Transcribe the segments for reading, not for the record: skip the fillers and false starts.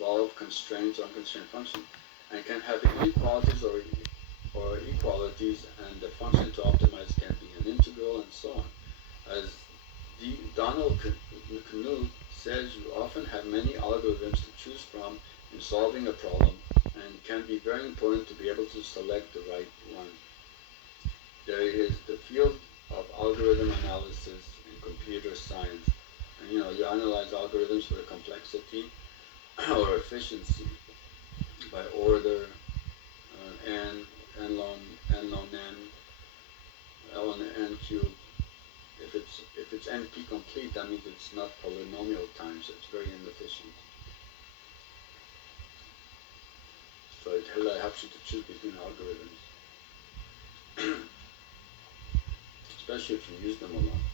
involve constraints or unconstrained function, and can have inequalities or equalities, and the function to optimize can be an integral, and so on. As Donald Knuth says, you often have many algorithms to choose from in solving a problem, and it can be very important to be able to select the right one. There is the field of algorithm analysis in computer science. And you analyze algorithms for complexity or efficiency by order, n, n log n, ln n cubed. If it's NP complete, that means it's not polynomial time, so it's very inefficient. So it helps you to choose between algorithms, especially if you use them a lot.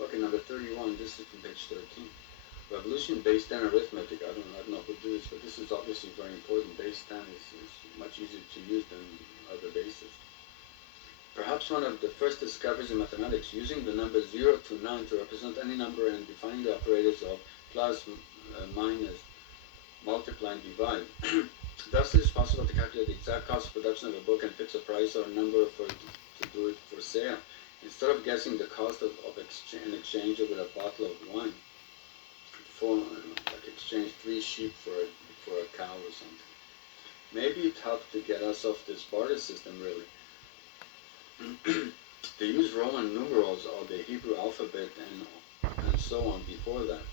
Okay, number 31, this is from page 13. Revolution based on arithmetic. I don't know who do this, but this is obviously very important. Base 10 is much easier to use than other bases. Perhaps one of the first discoveries in mathematics, using the number 0 to 9 to represent any number and defining the operators of plus, minus, multiply, and divide. Thus, it is possible to calculate the exact cost of production of a book and fix a price or a number to do it for sale, instead of guessing the cost of an exchange with a bottle of wine. Like exchange 3 sheep for a cow or something. Maybe it helped to get us off this barter system, really. They used Roman numerals or the Hebrew alphabet and so on before that.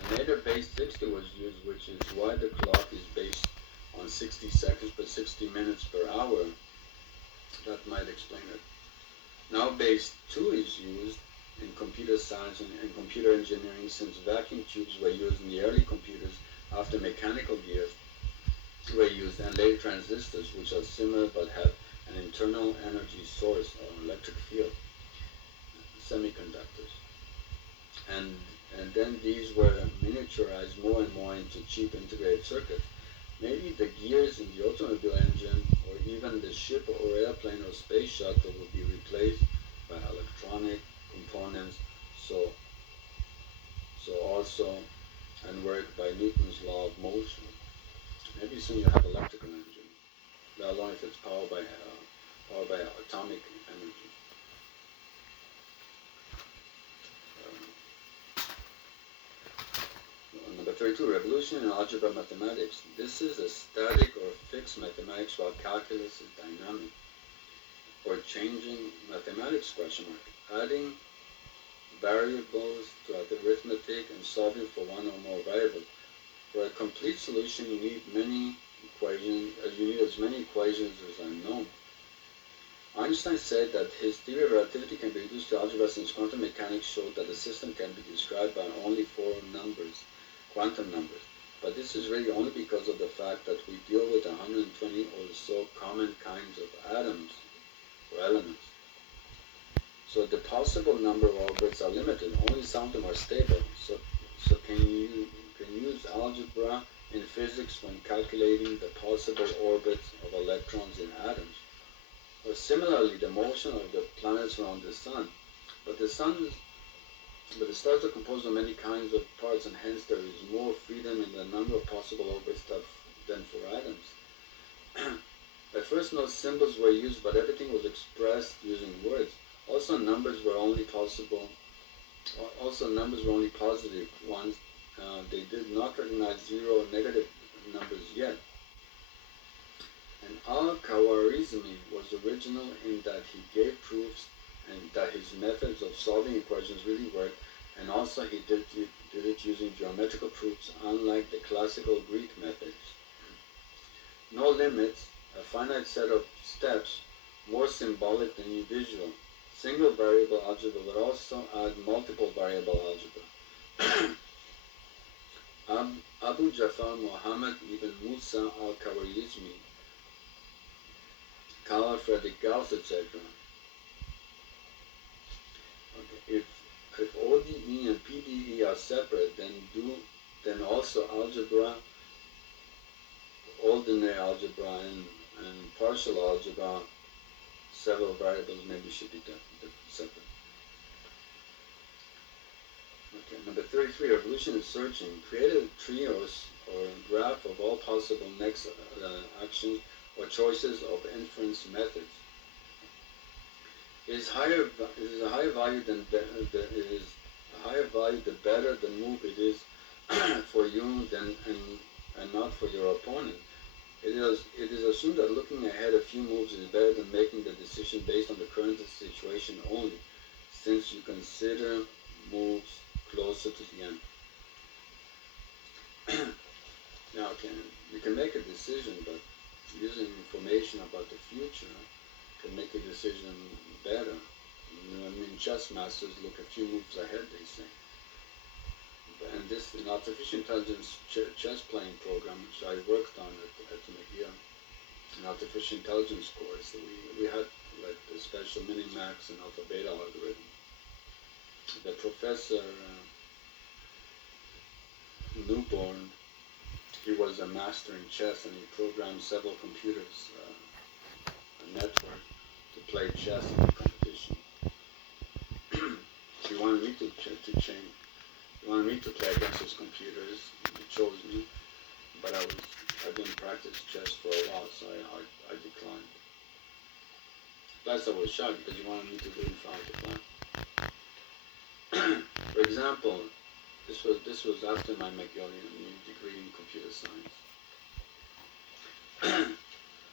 And later base 60 was used, which is why the clock is based on 60 seconds per 60 minutes per hour. That might explain it. Now base 2 is used in computer science and computer engineering, since vacuum tubes were used in the early computers after mechanical gears were used, and later transistors, which are similar but have an internal energy source or electric field, semiconductors. And then these were miniaturized more and more into cheap integrated circuits. Maybe the gears in the automobile engine, or even the ship or airplane or space shuttle, will be replaced by electronic components, so also, and work by Newton's law of motion. Maybe soon you have electrical engine, let alone if it's powered by atomic energy. Number 32, revolution in algebra mathematics. This is a static or fixed mathematics, while calculus is dynamic, or changing mathematics, question mark. Adding variables to arithmetic and solving for one or more variables. For a complete solution, you need many equations. You need as many equations as unknown. Einstein said that his theory of relativity can be reduced to algebra, since quantum mechanics showed that the system can be described by only 4 numbers, quantum numbers. But this is really only because of the fact that we deal with 120 or so common kinds of atoms or elements. So the possible number of orbits are limited. Only some of them are stable. So can you use algebra in physics when calculating the possible orbits of electrons in atoms. Or similarly, the motion of the planets around the sun. But the stars are composed of many kinds of parts, and hence there is more freedom in the number of possible orbits than for atoms. At first, no symbols were used, but everything was expressed using words. Also, numbers were only positive ones. They did not recognize 0 or negative numbers yet. And Al-Khwarizmi was original in that he gave proofs and that his methods of solving equations really worked, and also he did it using geometrical proofs, unlike the classical Greek methods. No limits, a finite set of steps, more symbolic than visual. Single variable algebra would also add multiple variable algebra. Abu Jafar Muhammad ibn Musa al-Khwarizmi, Carl Friedrich Gauss, etc. Okay. If ODE and PDE are separate, then also algebra, ordinary algebra, and partial algebra, several variables maybe should be separate. Okay, number 33, evolution is searching. Create a tree or graph of all possible next actions or choices of inference methods. It is a higher value it is a higher value the better the move it is for you and not for your opponent. It is assumed that looking ahead a few moves is better than making the decision based on the current situation only, since you consider moves closer to the end. Now, you can make a decision, but using information about the future can make a decision better. You know, I mean, chess masters look a few moves ahead, they say. And this, an artificial intelligence chess playing program, which I worked on at McGill, an artificial intelligence course, so we had like a special minimax and alpha beta algorithm. The professor Newborn, he was a master in chess, and he programmed several computers, a network, to play chess in the competition. He wanted me to change. He wanted me to play against his computers. He chose me, but I didn't practice chess for a while, so I declined. Plus, I was shocked because he wanted me to do it in front of the plan. For example, this was after my McGill degree in computer science.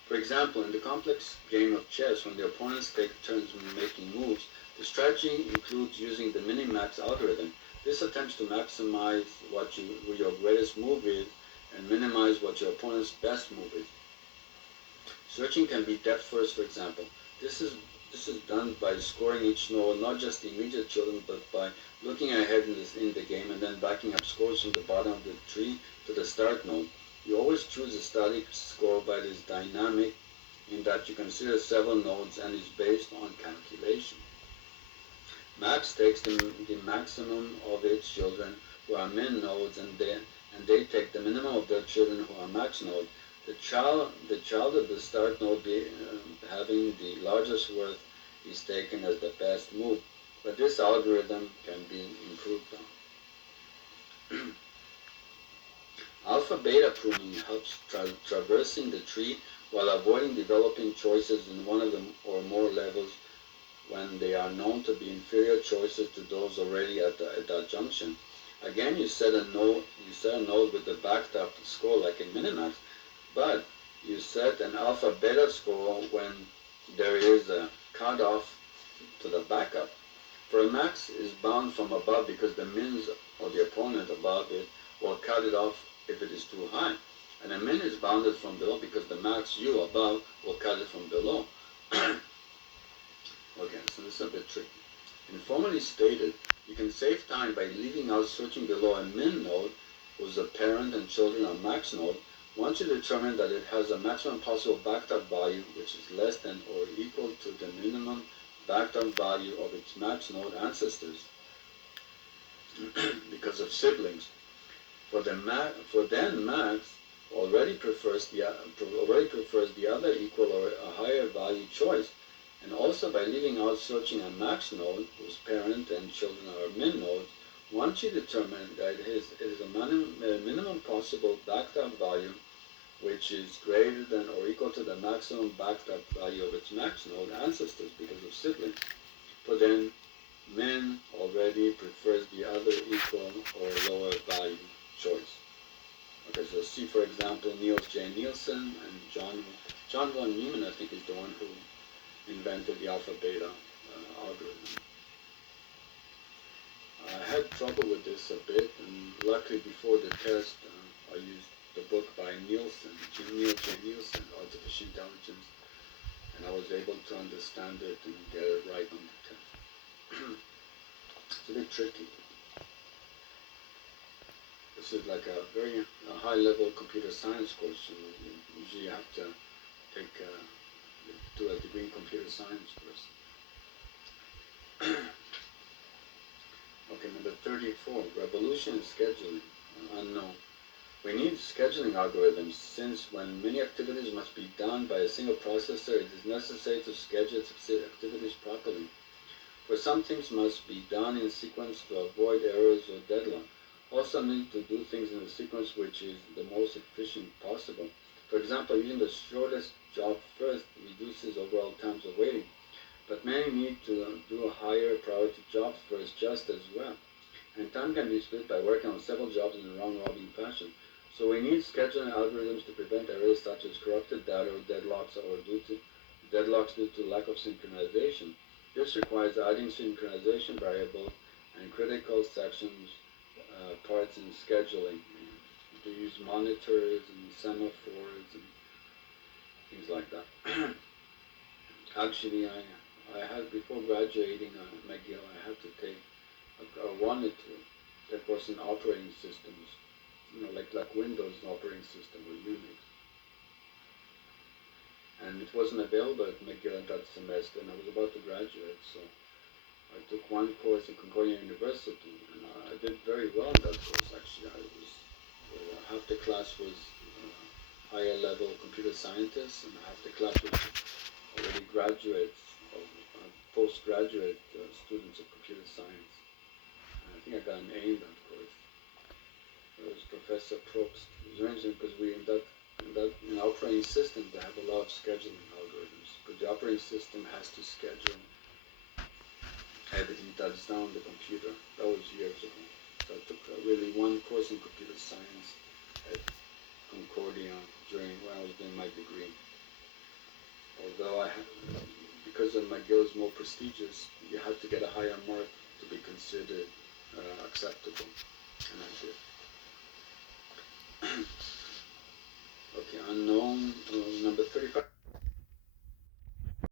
For example, in the complex game of chess, when the opponents take turns making moves, the strategy includes using the minimax algorithm. This attempts to maximize what your greatest move is and minimize what your opponent's best move is. Searching can be depth first, for example. This is done by scoring each node, not just the immediate children, but by looking ahead in the game and then backing up scores from the bottom of the tree to the start node. You always choose a static score, but is dynamic in that you consider several nodes and is based on calculation. Max takes the maximum of its children who are min nodes, and they take the minimum of their children who are max nodes. The child of the start node having the largest worth is taken as the best move, but this algorithm can be improved on. Alpha-beta pruning helps traversing the tree while avoiding developing choices in one of the or more levels when they are known to be inferior choices to those already at that junction. Again, you set a node with the backed up score like in Minimax, but you set an alpha-beta score when there is a cutoff to the backup. For a max is bound from above because the mins or the opponent above it will cut it off if it is too high. And a min is bounded from below because the max you above will cut it from below. Okay, so this is a bit tricky. Informally stated, you can save time by leaving out searching below a min node whose the parent and children are max node. Once you determine that it has a maximum possible backed up value which is less than or equal to the minimum backed up value of its max node ancestors because of siblings. For then max already prefers the other equal or a higher value choice. And also by leaving out searching a max node whose parent and children are min nodes, once you determine that it is a minimum possible backed up value which is greater than or equal to the maximum backed up value of its max node ancestors because of siblings. For then min already prefers the other equal or lower value choice. Okay, so see for example Niels J. Nielsen and John von Neumann, I think, is the one who invented the alpha-beta algorithm. I had trouble with this a bit, and luckily before the test I used the book by Niels J. Nielsen, Artificial Intelligence, and I was able to understand it and get it right on the test. It's a bit tricky. This is like a very high-level computer science course, so you usually have to do a degree in computer science first. Okay, number 34, revolution in scheduling, unknown. We need scheduling algorithms since when many activities must be done by a single processor, it is necessary to schedule activities properly. For some things must be done in sequence to avoid errors or deadlock. Also need to do things in a sequence which is the most efficient possible. For example, using the shortest job first reduces overall times of waiting, but many need to do a higher priority jobs first just as well. And time can be split by working on several jobs in a round-robin fashion. So we need scheduling algorithms to prevent errors such as corrupted data or deadlocks due to lack of synchronization. This requires adding synchronization variables and critical sections parts in scheduling. To use monitors and semaphores and things like that. Actually, I had before graduating McGill, I had to take I wanted to take course in operating systems, like Windows operating system or Unix, and it wasn't available at McGill that semester, and I was about to graduate, so I took one course at Concordia University, and I did very well in that course. Actually, I was half the class was higher level computer scientists, and half the class was already graduates or postgraduate students of computer science. And I think I got an A in that course. It was Professor Probst. It was very interesting because in the operating system they have a lot of scheduling algorithms, but the operating system has to schedule everything that's done on the computer. That was years ago. So I took really one course in computer science at Concordia when I was doing my degree. Although because McGill is more prestigious, you had to get a higher mark to be considered acceptable, and I did. Okay, unknown, number 35.